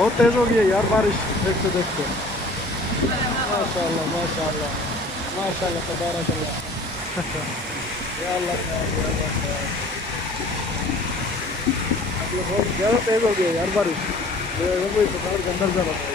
बहुत तेज हो गई है यार बारिश, देखते देखते। माशाल्लाह माशाल्लाह माशाल्लाह, तबारक अल्लाह। या अल्लाह या अल्लाह, ये बहुत ज़्यादा तेज हो गई है यार बारिश। ये कोई पहाड़ के अंदर जा रहा है।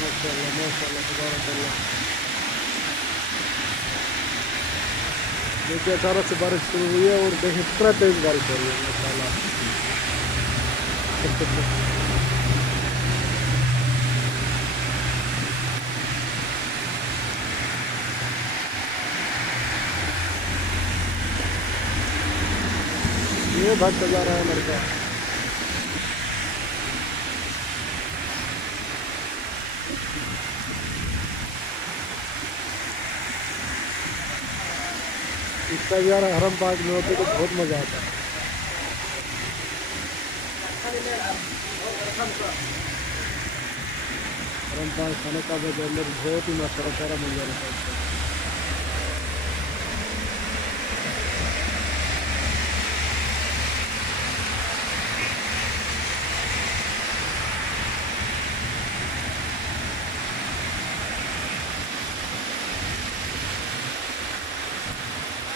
माशाल्लाह माशाल्लाह, तबारक अल्लाह। देखिए अचानक से बारिश शुरू हुई है और देखिए कितना तेज बारिश हो रही है माशाल्लाह। ये भागता जा रहा है लड़का। इसका यार हरम पाक में होते तो बहुत मजा आता है। हरम पाक खाने का भी अंदर बहुत ही माशाल्लाह प्यारा मंजर होता है।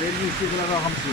रेलवे स्टेशन लगा हमसे।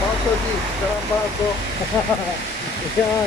पाँच जी सलाम 500।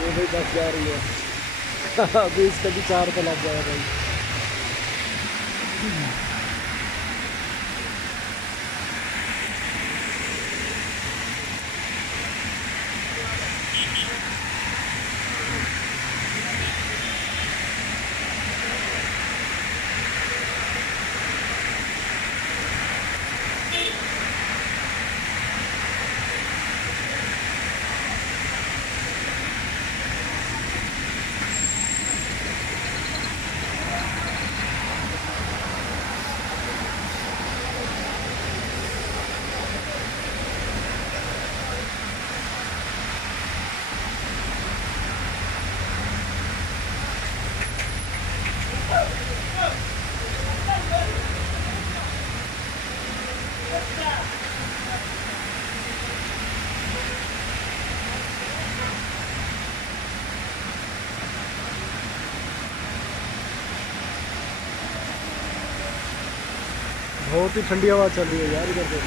ये भाई बस जा रही है। अभी इसका भी 4 तो लग जाएगा भाई। बहुत ही ठंडी हवा चल रही है यार इधर पे।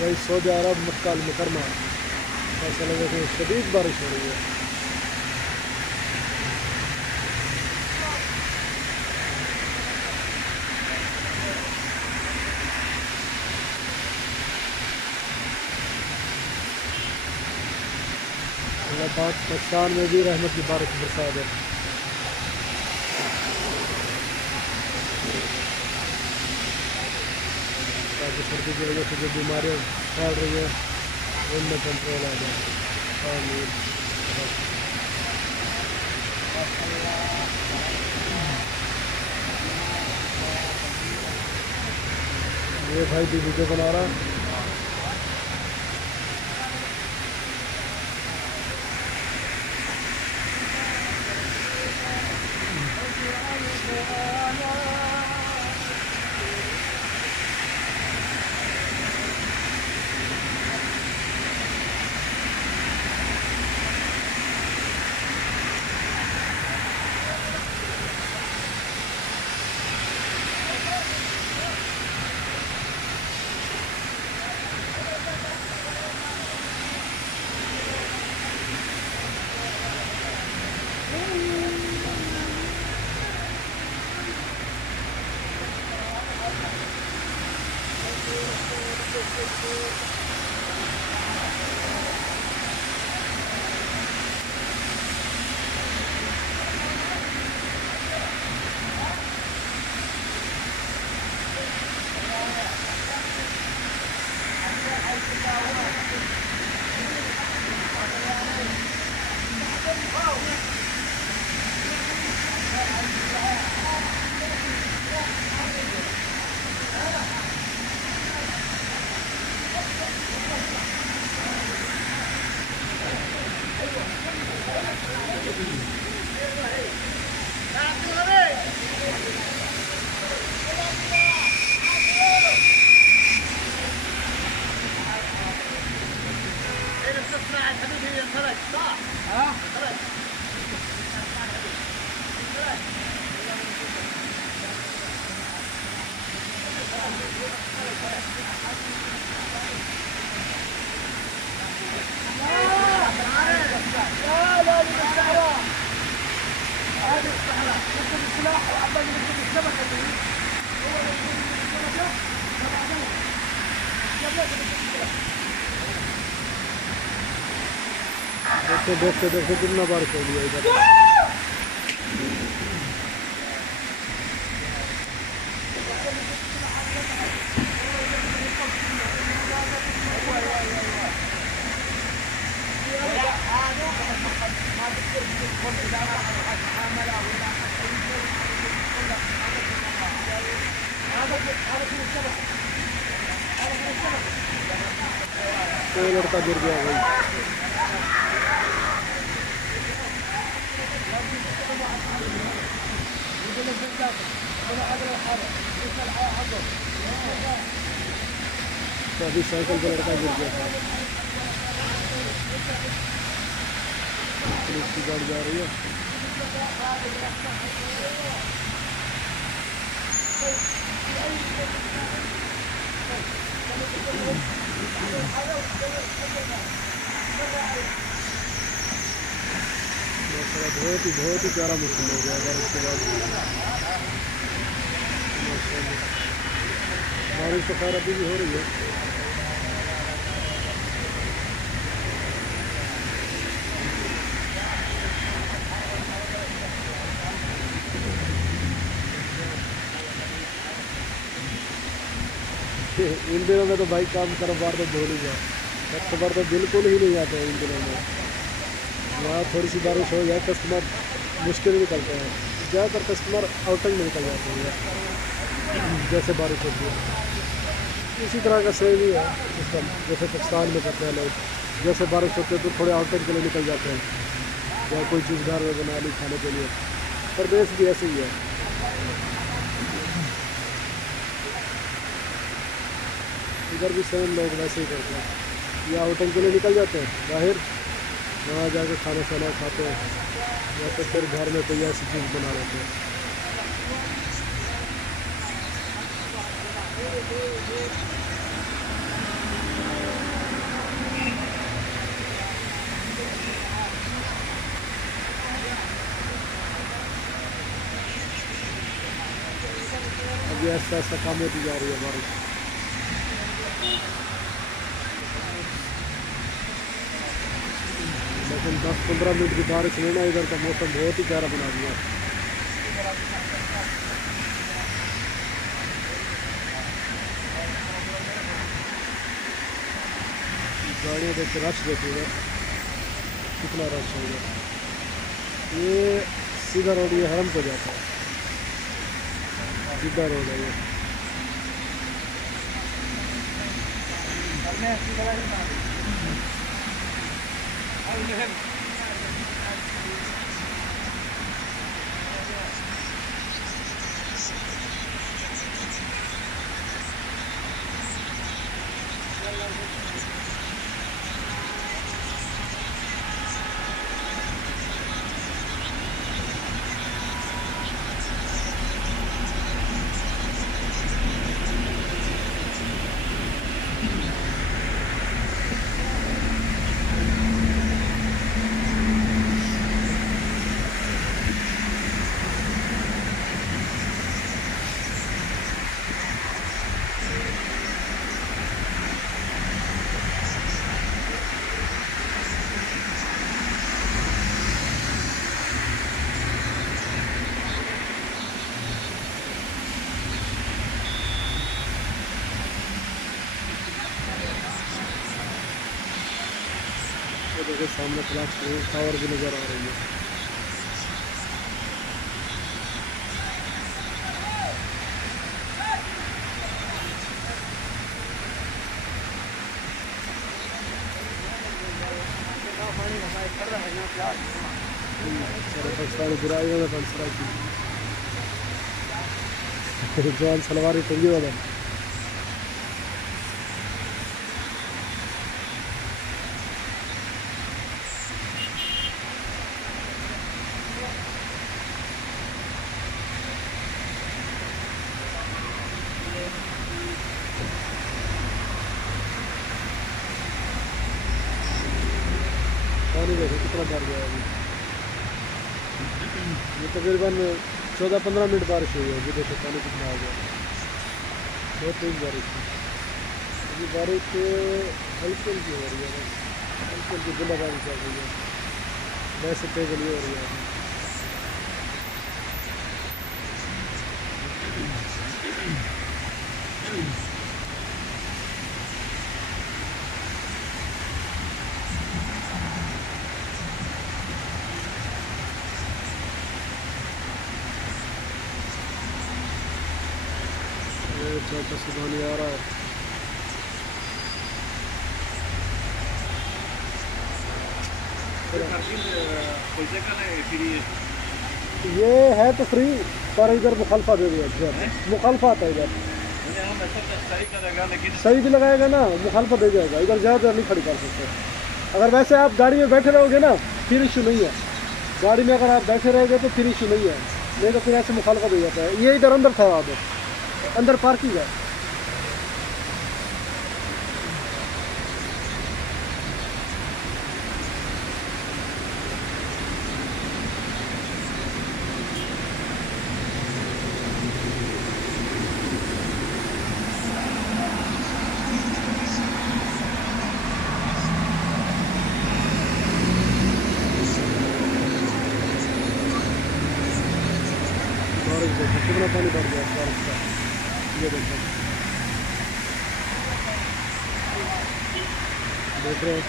भाई सऊदी अरब मक्का अल मुकरमा ऐसा लगे कि शदीद बारिश हो रही है। पाकिस्तान में भी रहमत की बारिश बरसा दे। ताकि सर्दी की वजह से जो बीमारियाँ फैल रही है उनमें कंट्रोल आ जाए। आमीन। ये भाई भी वीडियो बना रहा है। देखते देखते देखते कितना बारिश हो गया इधर। कोई लड़का गिर गया भाई। तो अभी साइकिल का लड़का गिर गया था। पुलिस की गाड़ी जा रही है। बहुत ही प्यारा मौसम हो गया बारिश के बाद। बारिश तो खैर अभी भी हो रही है। इन दिनों में तो भाई काम कारोबार तो भूल ही जाओ। कस्टमर तो बिल्कुल ही नहीं आते हैं इन दिनों में। यहाँ थोड़ी सी बारिश हो जाए कस्टमर मुश्किल निकलते हैं। ज़्यादातर कस्टमर आउटिंग में निकल जाते हैं जैसे बारिश होती है। इसी तरह का सेम ही है सिस्टम जैसे पाकिस्तान में करते हैं लोग। जैसे बारिश होती है तो थोड़े आउटिंग के लिए निकल जाते हैं या कोई चीज़ घर में बना ली खाने के लिए। प्रदेश भी ऐसे ही है। इधर भी सेम लोग वैसे ही करते हैं। या आउटिंग के लिए निकल जाते हैं बाहर, वहाँ जाकर खाना शाना खाते हैं या तो फिर घर में कोई ऐसी चीज़ बना लेते हैं। अभी ऐसा ऐसा काम होती जा रही है बारिश। लेकिन 10-15 मिनट की बारिश में ना इधर का मौसम बहुत ही प्यारा बना दिया। गाड़ियाँ देख के रश देखिएगा कितना रश है इधर। ये सीधा रोड ये हरम को जाता है, सीधा रोड है ये। देखिए सामने क्लॉक टावर भी नज़र आ रही है। पाकिस्तानी बुराइयों में बंसरा की जवान सलवारी टंगी वाला। पानी देखो कितना भर गया अभी। ये तकरीबन 14-15 मिनट बारिश हुई है। अभी देखो पानी कितना आ गया, बहुत तेज बारिश थी। अभी बारिश हल्की हल्की हो रही है, हल्की हल्की बूंदाबांदी चल रही है, वैसे तेज नहीं हो रही है। छोटा सुधानी आ रहा है। ये है तो फ्री, पर इधर मुखालफा दे दिया, मुखालफा आता है इधर। सही भी लगाएगा ना, मुखालफा दे जाएगा। इधर ज़्यादा नहीं खड़ी कर सकते। अगर वैसे आप गाड़ी में बैठे रहोगे ना फिर इशू नहीं है। गाड़ी में अगर आप बैठे रहेंगे तो फिर इशू नहीं है, नहीं तो फिर ऐसे मुखालफा दे जाता है। ये इधर अंदर था, अंदर पार्किंग है। देखो कितना पानी बढ़ गया बारिश का। ये देखो, देख रहे हो।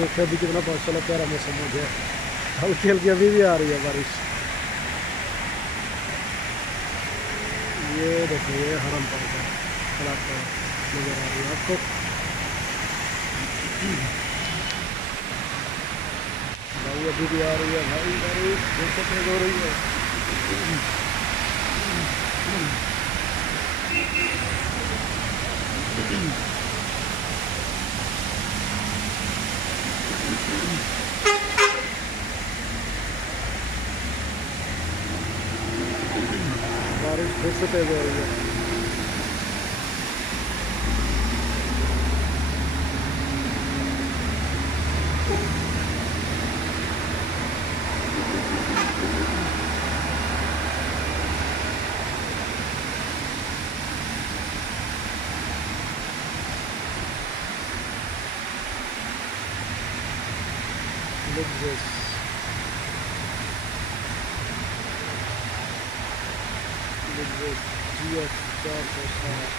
देखो अभी कितना माशाल्लाह प्यारा मौसम हो गया। हल्की हल्की अभी भी आ रही है बारिश। ये देखो ये हरम पार्क है, इलाका नज़र आ रही है आपको। भाई अभी भी आ रही है भाई बारिश, देखो तेज हो रही है। बारिश फिर से तेज हो रही है। Look this. Look this. GF 407.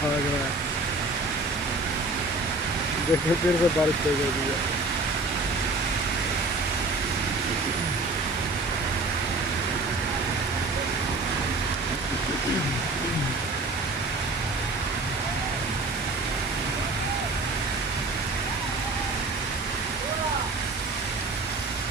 भाग रहा है। देखो फिर से बारिश तेज हो गई है।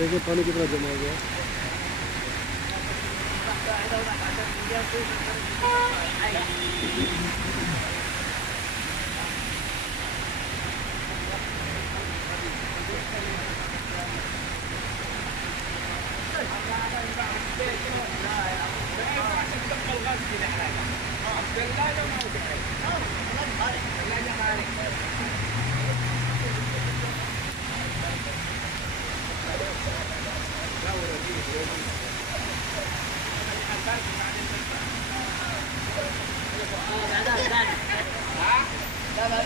देखिए पानी कितना जमा हो गया।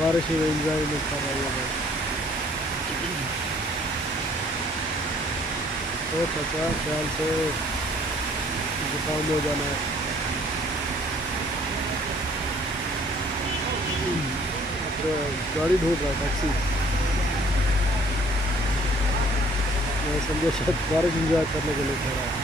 बारिश में एंजॉय नहीं कर रही है। तो चाचा ख्याल से जुकाम हो जाना है। गाड़ी ढूंढ रहा है, टैक्सी। मैं समझा शायद बारिश इंजॉय करने के लिए खड़ा है।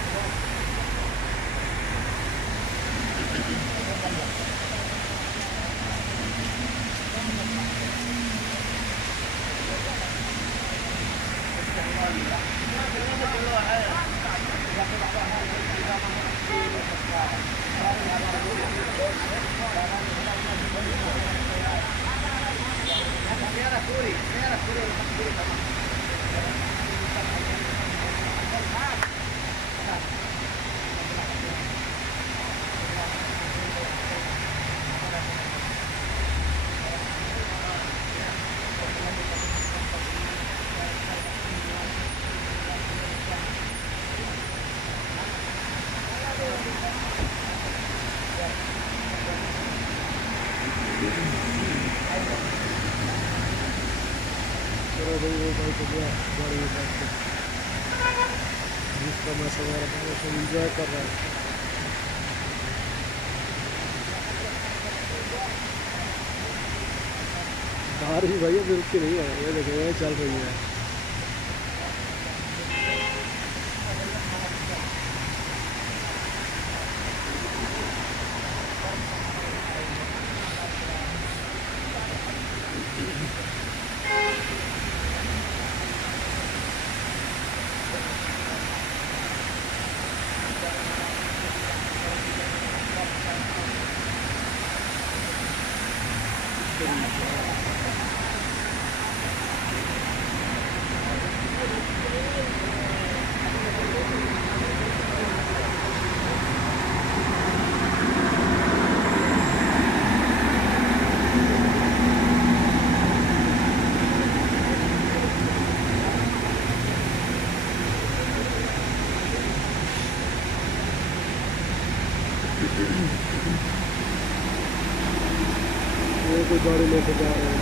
चलो भाई, वो भाई तो गया गाड़ी में बैठ के, जिसका मैं सवार था इंजॉय कर रहा है। बारिश भैया बिल्कुल नहीं है, ये देखो ये चल रही है। ये कोई गाड़ी लेकर जा रहे हैं,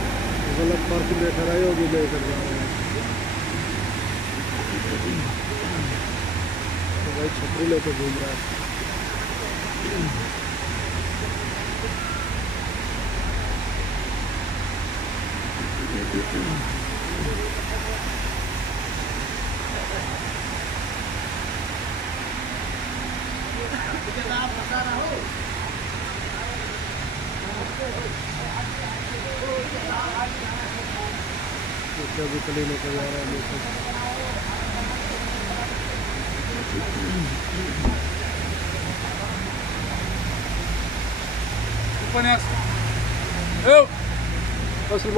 गलत पार्किंग में खड़ा होगी, लेकर जा रहे हैं। तो भाई छतरी लेकर घूम रहा है। अभी कली लेकर जा रहा है लेकर।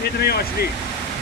128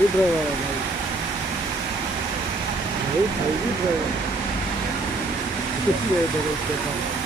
ये ड्राइवर है भाई, भाई भाई भी ड्राइवर ये देखो इसके पास।